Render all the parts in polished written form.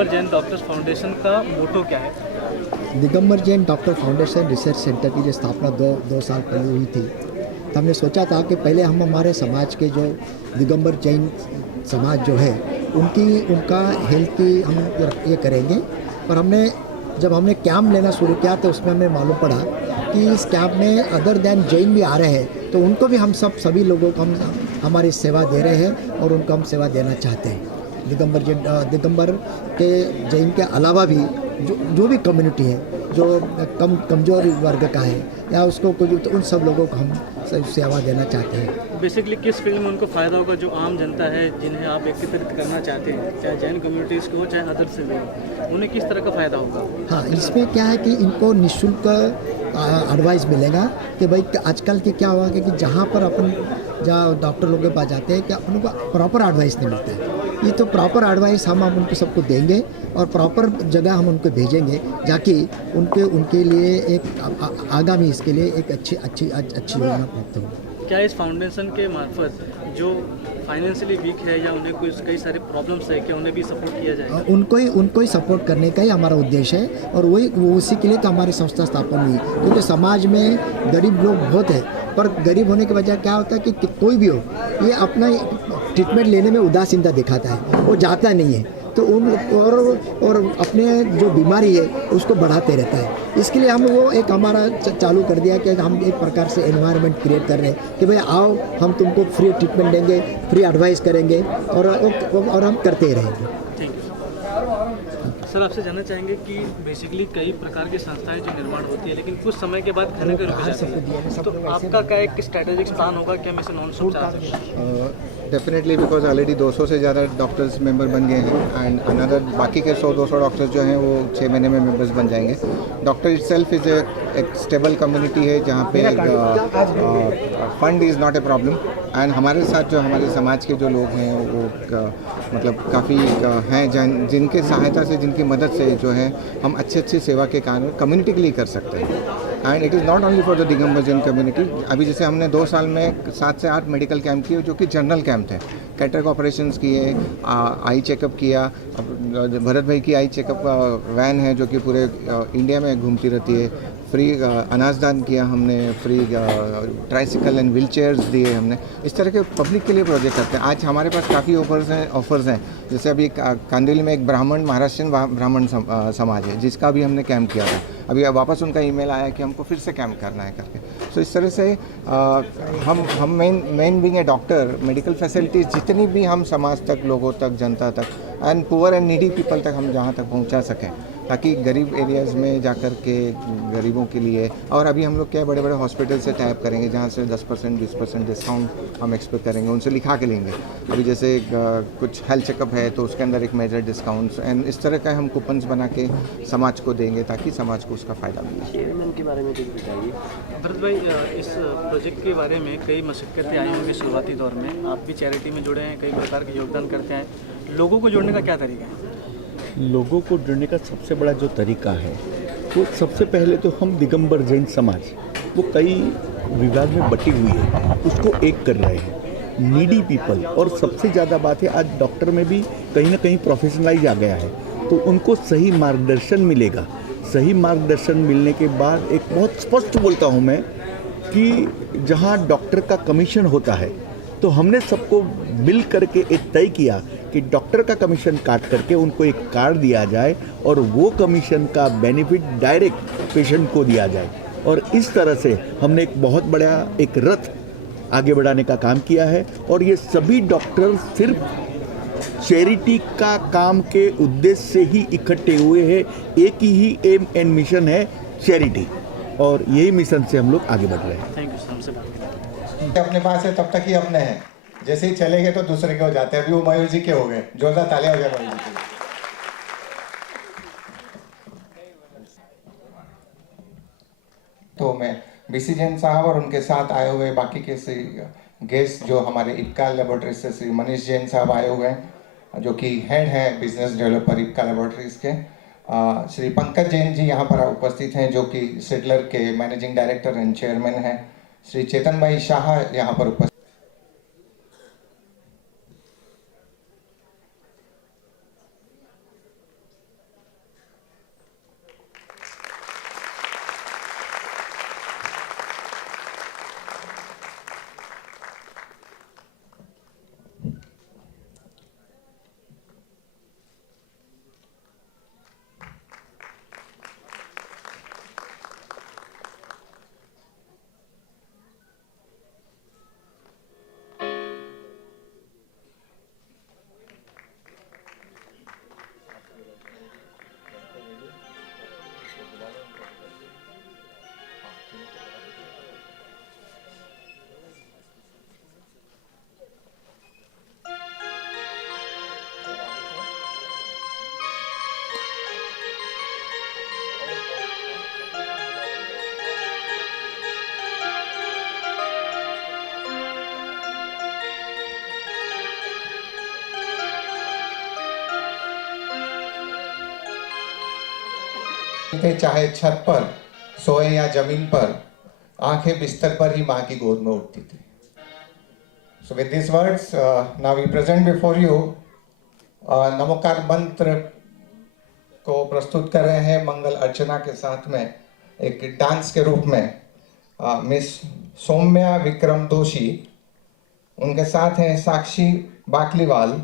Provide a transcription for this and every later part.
Digambar Jain doctors foundation का मोटो क्या है? Digambar Jain doctor foundation research centre की जो स्थापना दो साल पहले हुई थी, तो हमने सोचा था कि पहले हम हमारे समाज के जो दिगंबर जैन समाज जो है उनका हेल्थ की हम ये करेंगे। पर जब हमने कैंप लेना शुरू किया तो उसमें हमें मालूम पड़ा कि इस कैंप में अदर दैन जैन भी आ रहे हैं, तो उनको भी हम सभी लोगों को हम हमारी सेवा दे रहे हैं और उनको हम सेवा देना चाहते हैं। दिगंबर के जैन के अलावा भी जो भी कम्युनिटी है, जो कमज़ोर वर्ग का है या उसको कुछ, तो उन सब लोगों को हम सेवा देना चाहते हैं। बेसिकली किस फील्ड में उनको फ़ायदा होगा जो आम जनता है जिन्हें आप एकत्रित करना चाहते हैं, चाहे जैन कम्युनिटीज़ को हो चाहे अदर से भी, उन्हें किस तरह का फ़ायदा होगा? हाँ, इसमें क्या है कि इनको निःशुल्क एडवाइस मिलेगा कि भाई आजकल के क्या हुआ कि जहाँ डॉक्टर लोगों के पास जाते हैं कि अपन को प्रॉपर एडवाइस नहीं मिलता है। ये तो प्रॉपर एडवाइस हम उनको सबको देंगे और प्रॉपर जगह हम उनको भेजेंगे, जाकि उनके लिए एक आगामी इसके लिए एक अच्छी योजना प्राप्त हो। क्या इस फाउंडेशन के मार्फत जो फाइनेंशियली वीक है या उन्हें कुछ कई सारे प्रॉब्लम्स है, क्या उन्हें भी सपोर्ट किया जाएगा? उनको ही सपोर्ट करने का ही हमारा उद्देश्य है और उसी के लिए तो हमारी संस्था स्थापन हुई, क्योंकि समाज में गरीब लोग बहुत है, पर गरीब होने की वजह क्या होता है कि कोई भी हो ये अपना ट्रीटमेंट लेने में उदासीनता दिखाता है, वो जाता नहीं है, तो और अपने जो बीमारी है उसको बढ़ाते रहता है। इसके लिए हम वो एक हमारा चालू कर दिया कि हम एक प्रकार से एनवायरनमेंट क्रिएट कर रहे हैं कि भाई आओ, हम तुमको फ्री ट्रीटमेंट देंगे, फ्री एडवाइस करेंगे और हम करते ही रहेंगे। सर, आपसे जानना चाहेंगे कि बेसिकली कई प्रकार की संस्थाएं जो निर्माण होती है लेकिन कुछ समय के बाद खाने के रुक जाती है, तो आपका क्या एक स्ट्रैटेजिक प्लान होगा कि हम इसे नॉन स्टॉप चला सकते? डेफिनेटली, बिकॉज ऑलरेडी 200 से ज़्यादा डॉक्टर्स मेंबर बन गए हैं एंड अनदर बाकी के 100-200 डॉक्टर्स जो हैं वो 6 महीने में मेंबर्स बन जाएंगे। डॉक्टर इटसेल्फ इज़ एक स्टेबल कम्युनिटी है जहाँ पे fund is not a problem and हमारे साथ जो हमारे समाज के जो लोग हैं वो मतलब काफ़ी हैं जिनके सहायता से, जिनकी मदद से जो है हम अच्छे सेवा के कार्य कम्युनिटी के लिए कर सकते हैं। And it is not only for the Digambar Jain community. अभी जैसे हमने 2 साल में 7 से 8 मेडिकल कैंप किए जो कि जनरल कैंप थे। कैटरेक्ट ऑपरेशंस किए, आई चेकअप किया। भरत भाई की आई चेकअप वैन है जो कि पूरे इंडिया में घूमती रहती है। फ्री अनाजदान किया हमने, free tricycle and wheel chairs दिए हमने। इस तरह के पब्लिक के लिए प्रोजेक्ट करते हैं। आज हमारे पास काफ़ी ऑफर्स हैं। जैसे अभी कांदिवली में एक महाराष्ट्रीयन ब्राह्मण समाज है जिसका भी हमने कैंप किया था। अभी वापस उनका ईमेल आया कि हमको फिर से कैंप करना है करके। सो इस तरह से हम main being a doctor, medical facilities जितनी भी हम समाज तक, लोगों तक, जनता तक and poor and needy people तक हम जहाँ तक पहुँचा सकें, ताकि गरीब एरियाज़ में जाकर के गरीबों के लिए। और अभी हम लोग क्या बड़े बड़े हॉस्पिटल से टाइप करेंगे जहाँ से 10% 20% डिस्काउंट हम एक्सपेक्ट करेंगे, उनसे लिखा के लेंगे। अभी जैसे कुछ हेल्थ चेकअप है तो उसके अंदर एक मेजर डिस्काउंट्स एंड इस तरह का हम कूपन्स बना के समाज को देंगे ताकि समाज को उसका फ़ायदा मिले। चेयरमैन के बारे में कुछ बताइए। भरत भाई, इस प्रोजेक्ट के बारे में कई मशक्क़तें आई होंगी शुरुआती दौर में, आप भी चैरिटी में जुड़े हैं, कई प्रकार के योगदान करते हैं, लोगों को जोड़ने का क्या तरीका है? लोगों को जुड़ने का सबसे बड़ा जो तरीका है वो सबसे पहले तो हम दिगंबर जैन समाज वो कई विभाग में बटी हुई है, उसको एक कर रहे हैं। नीडी पीपल, और सबसे ज़्यादा बात है आज डॉक्टर में भी कहीं ना कहीं प्रोफेशनलाइज आ गया है, तो उनको सही मार्गदर्शन मिलेगा। सही मार्गदर्शन मिलने के बाद एक बहुत स्पष्ट बोलता हूँ मैं कि जहाँ डॉक्टर का कमीशन होता है तो हमने सबको मिल करके एक तय किया कि डॉक्टर का कमीशन काट करके उनको एक कार्ड दिया जाए और वो कमीशन का बेनिफिट डायरेक्ट पेशेंट को दिया जाए। और इस तरह से हमने एक बहुत बड़ा एक रथ आगे बढ़ाने का काम किया है। और ये सभी डॉक्टर सिर्फ चैरिटी का काम के उद्देश्य से ही इकट्ठे हुए हैं। एक ही एम एंड मिशन है, चैरिटी, और यही मिशन से हम लोग आगे बढ़ रहे हैं। थैंक यू सर, हमसे बात करने के लिए। अपने पास है तब तक ही अपने हैं, जैसे ही चले गए तो दूसरे के हो जाते हैं। अभी वो मयूर जी के हो गए, जोरदार तालियां हो जाए मयूर जी के। तो मैं बीसी जैन साहब और उनके साथ आए हुए बाकी के गेस्ट जो हमारे इप्का लेबोरेटरीज से श्री मनीष जैन साहब आए हुए हैं जो कि हेड है बिजनेस डेवलपर इप्का लेबोरेटरीज के। श्री पंकज जैन जी यहाँ पर उपस्थित हैं जो कि सिडलर के मैनेजिंग डायरेक्टर एंड चेयरमैन हैं। श्री चेतन भाई शाह यहाँ पर उपस्थित। चाहे छत पर सोए या जमीन पर, आंखें बिस्तर पर ही माँ की गोद में उठती थी। So with these words, now we present before you Namokar मंत्र को प्रस्तुत कर रहे हैं मंगल अर्चना के साथ में एक डांस के रूप में मिस सौम्या विक्रम दोषी, उनके साथ हैं साक्षी बाकलीवाल।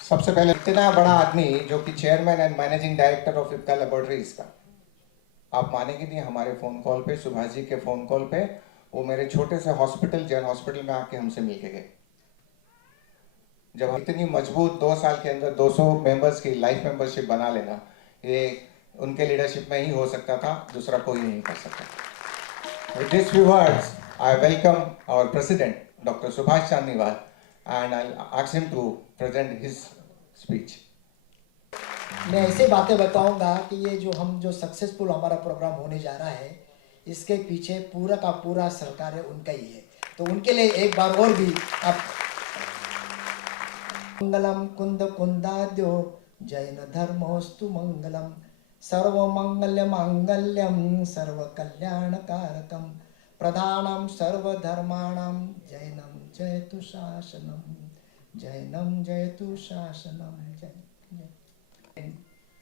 सबसे पहले इतना बड़ा आदमी जो कि chairman and managing director of Ipca laboratories का, आप मानेंगे नहीं, हमारे फोन कॉल पे, सुभाष जी के फोन कॉल पे वो मेरे छोटे से हॉस्पिटल, जैन हॉस्पिटल में आके हमसे मिल के गए। जब इतनी मजबूत 2 साल के अंदर 200 मेंबर्स की लाइफ मेंबरशिप बना लेना, ये उनके लीडरशिप में ही हो सकता था, दूसरा कोई नहीं कर सकता। With these few words, I welcome our president, Dr. Subhash Chandniwal, and I'll ask him to present his speech. मैं ऐसे बातें बताऊंगा कि ये जो सक्सेसफुल हमारा प्रोग्राम होने जा रहा है, इसके पीछे पूरा का पूरा सरकार उनका ही है। तो उनके लिए एक बार और भी आप मंगलम कुंद कुंदाद्यो जैन धर्मोस्तु मंगलम सर्व मंगल्य मांगल्यम सर्व कल्याण कारकम प्रधानम सर्व धर्माणाम जैनम जयतु शासनम जैनम जयतु शासनम। जय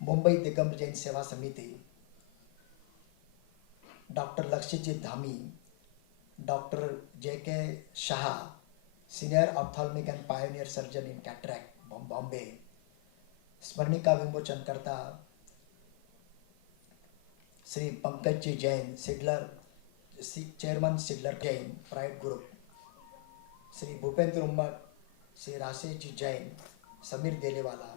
मुंबई दिगंबर जैन सेवा समिति, doctor Lakshyajeet Dhami, doctor JK Shah, senior ophthalmic and pioneer surgeon in cataract Bombay, स्मरणिका विमोचनकर्ता श्री पंकज जी जैन, सिडलर चेयरमैन सिडलर जैन प्राइवेट ग्रुप, श्री भूपेंद्र उम्मत, श्री राशेष जी जैन, समीर देलेवाला,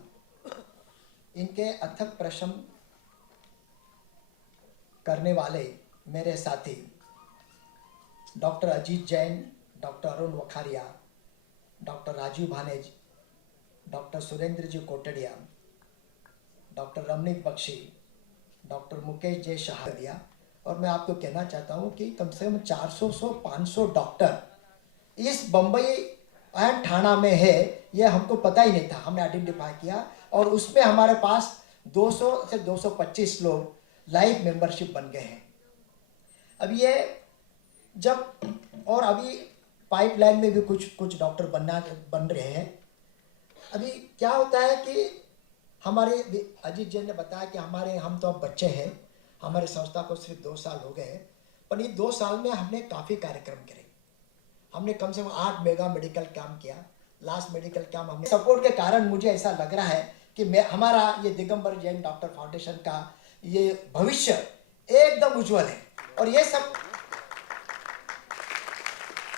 इनके अथक परिश्रम करने वाले मेरे साथी doctor Ajit Jain, doctor Arun Vakharia, doctor Rajiv Bhanej, doctor Surendra ji Kotadia, doctor Ramnik Bakshi, doctor Mukesh J Shah दिया। और मैं आपको कहना चाहता हूं कि कम से कम 400-500 डॉक्टर इस बम्बई एंड ठाणा में है, ये हमको पता ही नहीं था। हमने आइडेंटिफाई किया और उसमें हमारे पास 200 से 225 लोग लाइव मेंबरशिप बन गए हैं। अब ये जब और अभी पाइपलाइन में भी कुछ डॉक्टर बन रहे हैं। अभी क्या होता है कि हमारे अजीत जैन ने बताया कि हम तो अब बच्चे हैं, हमारे संस्था को सिर्फ 2 साल हो गए, पर ये 2 साल में हमने काफ़ी कार्यक्रम करे। हमने कम से कम 8 मेगा मेडिकल कैंप किया। लास्ट मेडिकल कैंप हमने सपोर्ट के कारण मुझे ऐसा लग रहा है कि हमारा ये दिगंबर जैन डॉक्टर फाउंडेशन का ये भविष्य एकदम उज्जवल है। और ये सब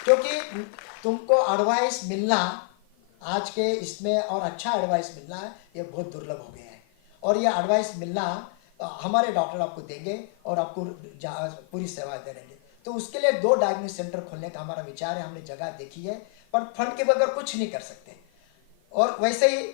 क्योंकि तुमको एडवाइस मिलना आज के इसमें और अच्छा एडवाइस मिलना है, ये बहुत दुर्लभ हो गया है। और ये एडवाइस मिलना हमारे डॉक्टर आपको देंगे और आपको पूरी सेवा दे देंगे। तो उसके लिए 2 डायग्नोसिस सेंटर खोलने का हमारा विचार है। हमने जगह देखी है, पर फंड के बगैर कुछ नहीं कर सकते। और वैसे ही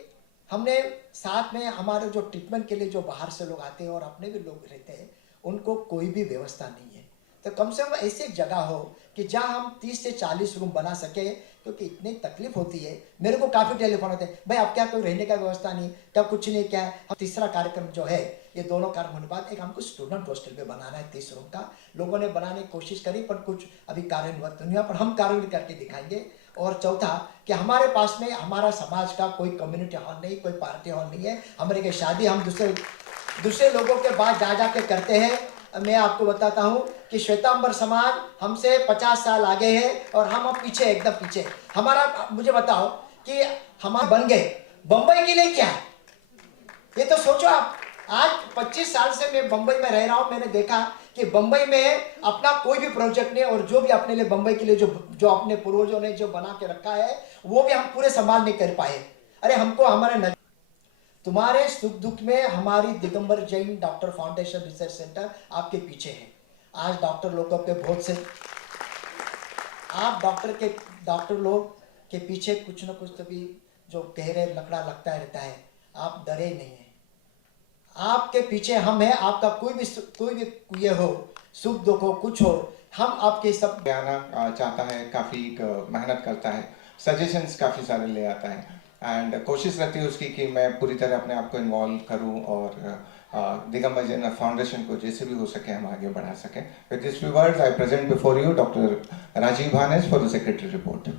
हमने साथ में हमारे जो ट्रीटमेंट के लिए जो बाहर से लोग आते हैं और अपने भी लोग रहते हैं, उनको कोई भी व्यवस्था नहीं है। तो कम से कम ऐसी एक जगह हो कि जहां हम 30 से 40 रूम बना सके, क्योंकि इतनी तकलीफ होती है। मेरे को काफ़ी टेलीफोन होते हैं, भाई आप क्या कोई रहने का व्यवस्था नहीं, क्या कुछ नहीं, क्या है। हम तीसरा कार्यक्रम जो है, ये दोनों कार्यक्रम होने बाद एक हमको स्टूडेंट हॉस्टल में बनाना है 30 रूम का। लोगों ने बनाने की कोशिश करी, पर कुछ अभी कार्यान्वित नहीं हुआ, पर हम कार्यान्वित करके दिखाएंगे। और चौथा कि हमारे पास में हमारा समाज का कोई कम्युनिटी हॉल नहीं, कोई पार्टी हॉल नहीं है। हमारे के शादी हम दूसरे लोगों के पास जा के करते हैं। मैं आपको बताता हूं कि श्वेतांबर समाज हमसे 50 साल आगे है और हम अब पीछे, एकदम पीछे। हमारा, मुझे बताओ कि हम बन गए, बंबई के लिए क्या है, ये तो सोचो आप। आज 25 साल से मैं बंबई में रह रहा हूं, मैंने देखा कि बंबई में अपना कोई भी प्रोजेक्ट नहीं, और जो भी अपने लिए बंबई के लिए जो अपने पूर्वजों ने जो बना के रखा है, वो भी हम पूरे संभाल नहीं कर पाए। अरे हमको हमारे तुम्हारे सुख दुख में हमारी Digambar Jain doctor foundation research centre आपके पीछे है। आज डॉक्टर लोगों के बहुत से, आप डॉक्टर लोग के पीछे कुछ न कुछ तो भी जो गहरे लकड़ा लगता रहता है। आप डरे नहीं है, आपके पीछे हम हैं। आपका कोई भी ये हो, सुख दुख हो, कुछ हो, हम आपके सब आना चाहता है, काफ़ी मेहनत करता है, सजेशंस काफ़ी सारे ले आता है, एंड कोशिश रहती है उसकी कि मैं पूरी तरह अपने आप को इन्वॉल्व करूं और दिगंबर जैन फाउंडेशन को जैसे भी हो सके हम आगे बढ़ा सकें। With this few words I present before you doctor Rajiv Bhanes for the secretary report.